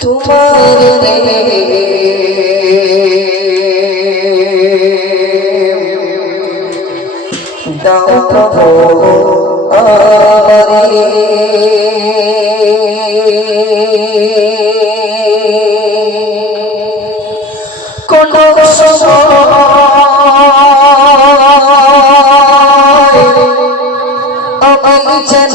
তোমার দাও প্রভু আমারে। কোন সময় আমি যেন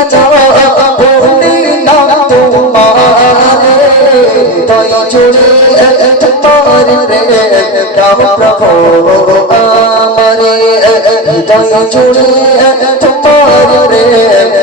আমি যেন ভুলি না তোমার হৃদয় জুড়ে তোমার দাও প্রভু আমারে জুড়ে তোমার দাও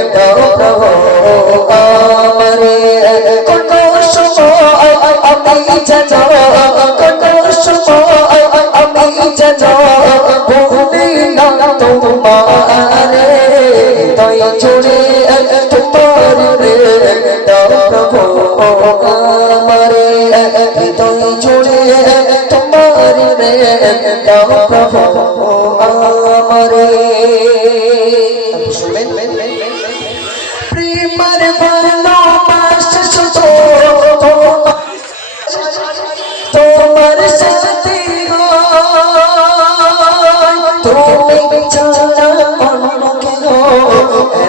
হৃদয় জুড়ে তোমার দাও প্রভু আমারে। প্রেমের ভালোবাসা শুধু তোমার সাথে তুমি ছাড়া অন্য কেন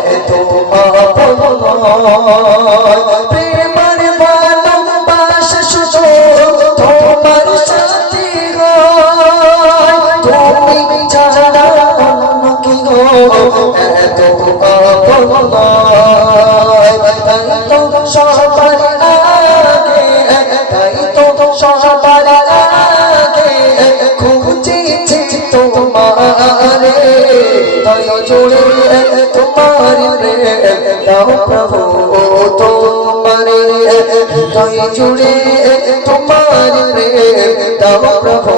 এত প্রেমের জোড়ে তোমার রে দাও প্রভু তোমার তাই জোড়ে তোমার রে দাও প্রভু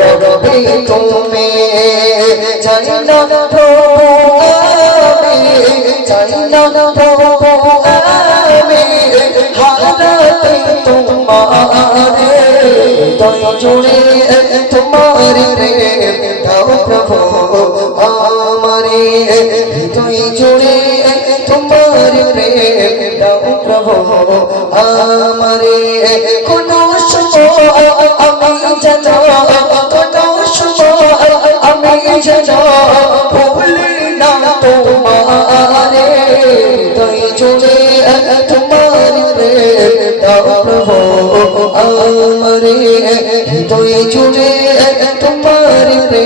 রবে তুমি। জানি না প্রভু আমি, জানি না প্রভু আমি। হারাতে তোমারে দয় জুড়ে তোমার রে, দাও প্রভু আমারে। হৃদয় জুড়ে তোমার রে দাও প্রভু আমারে। যেন ভুলি না তোমারে। হৃদয় জুড়ে তোমার রে দাও প্রভু আমারে হৃদয় জুড়ে তোমার রে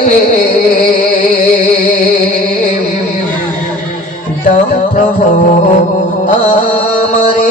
দাও প্রভু আমারে।